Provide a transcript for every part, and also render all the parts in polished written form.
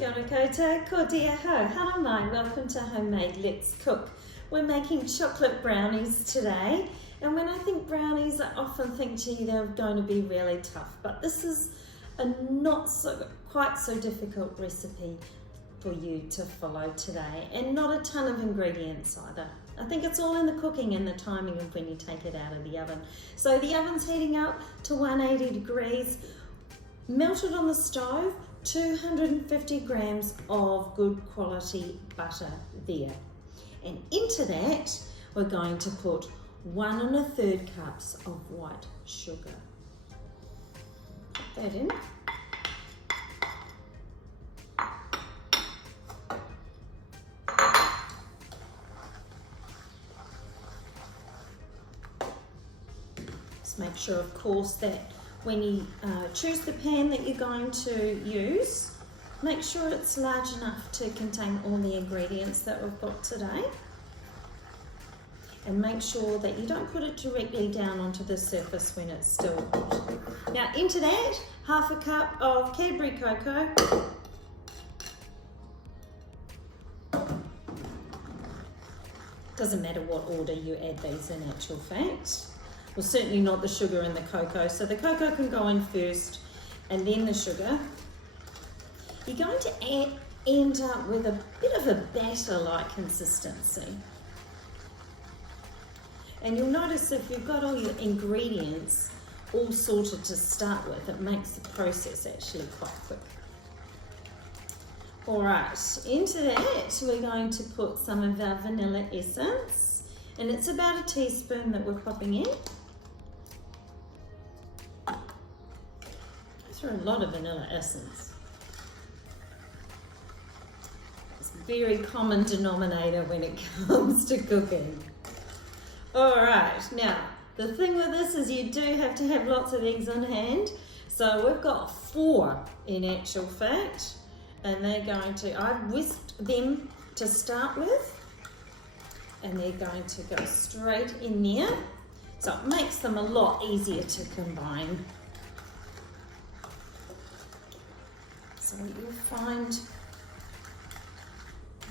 Kia ora koutou, ko dia ho. Hello mai, welcome to Homemade Let's Cook. We're making chocolate brownies today, and when I think brownies, I often think, gee, they're going to be really tough, but this is a quite so difficult recipe for you to follow today, and not a ton of ingredients either. I think it's all in the cooking and the timing of when you take it out of the oven. So the oven's heating up to 180 degrees, melted on the stove, 250 grams of good quality butter there. And into that, we're going to put 1 1/3 cups of white sugar. Put that in. Just make sure, of course, that when you choose the pan that you're going to use, make sure it's large enough to contain all the ingredients that we've got today. And make sure that you don't put it directly down onto the surface when it's still hot. Now into that, 1/2 cup of Cadbury cocoa. Doesn't matter what order you add these in actual fact. Well, certainly not the sugar and the cocoa. So the cocoa can go in first and then the sugar. You're going to end up with a bit of a batter-like consistency. And you'll notice if you've got all your ingredients all sorted to start with, it makes the process actually quite quick. All right, into that we're going to put some of our vanilla essence, and it's about a teaspoon that we're popping in. Throw a lot of vanilla essence. It's a very common denominator when it comes to cooking. All right, now the thing with this is you do have to have lots of eggs on hand. So we've got 4 in actual fact, and they're going to, I've whisked them to start with, and they're going to go straight in there. So it makes them a lot easier to combine. So you'll find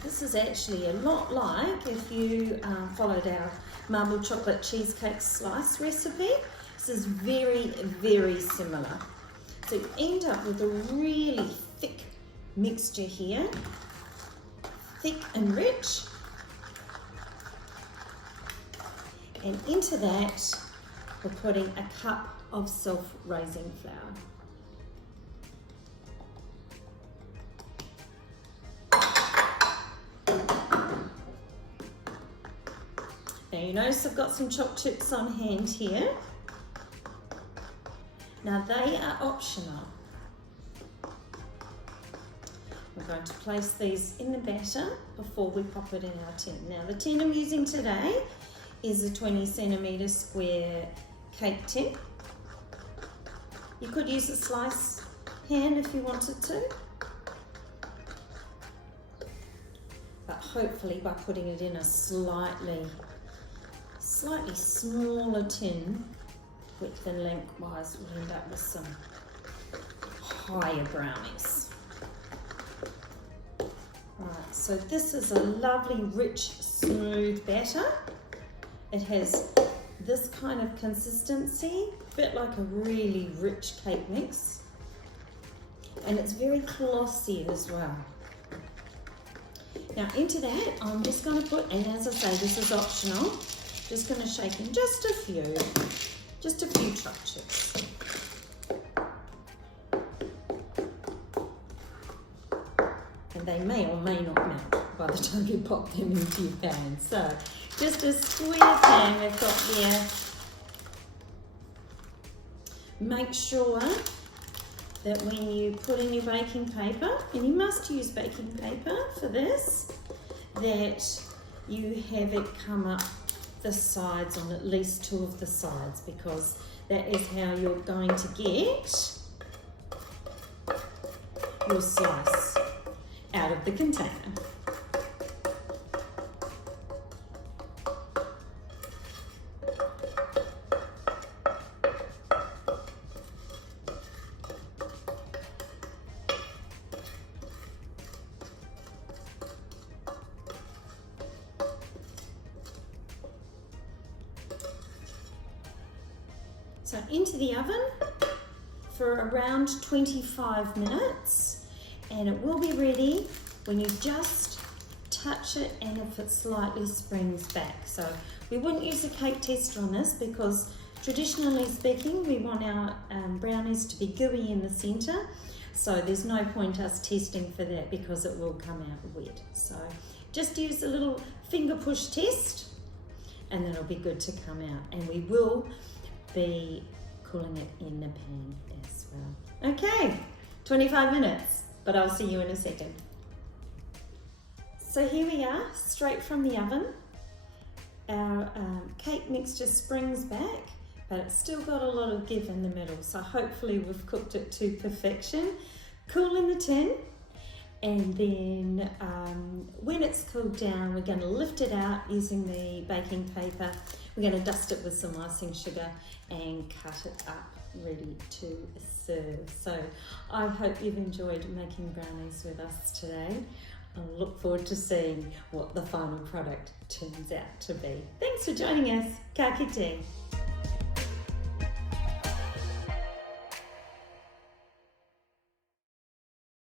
this is actually a lot like if you followed our marble chocolate cheesecake slice recipe. This is very, very similar. So you end up with a really thick mixture here, thick and rich. And into that, we're putting a cup of self-raising flour. Now you notice I've got some chopped chips on hand here. Now they are optional. We're going to place these in the batter before we pop it in our tin. Now the tin I'm using today is a 20 centimetre square cake tin. You could use a slice pan if you wanted to. But hopefully by putting it in a slightly smaller tin, width and lengthwise, we'll end up with some higher brownies. Alright, so this is a lovely, rich, smooth batter. It has this kind of consistency, a bit like a really rich cake mix. And it's very glossy as well. Now into that, I'm just going to put, and as I say, this is optional, just going to shake in just a few chopped chips. And they may or may not melt by the time you pop them into your pan. So just a square pan we've got here. Make sure that when you put in your baking paper, and you must use baking paper for this, that you have it come up the sides on at least 2 of the sides, because that is how you're going to get your slice out of the container. So into the oven for around 25 minutes, and it will be ready when you just touch it and if it slightly springs back. So we wouldn't use a cake tester on this because traditionally speaking, we want our brownies to be gooey in the centre. So there's no point us testing for that because it will come out wet. So just use a little finger push test and then it'll be good to come out. And we will be cooling it in the pan as well. Okay, 25 minutes, but I'll see you in a second. So here we are, straight from the oven. Our cake mixture springs back, but it's still got a lot of give in the middle. So hopefully we've cooked it to perfection. Cool in the tin. And then when it's cooled down, we're going to lift it out using the baking paper. We're going to dust it with some icing sugar and cut it up ready to serve. So I hope you've enjoyed making brownies with us today. I look forward to seeing what the final product turns out to be. Thanks for joining us. Ka kite.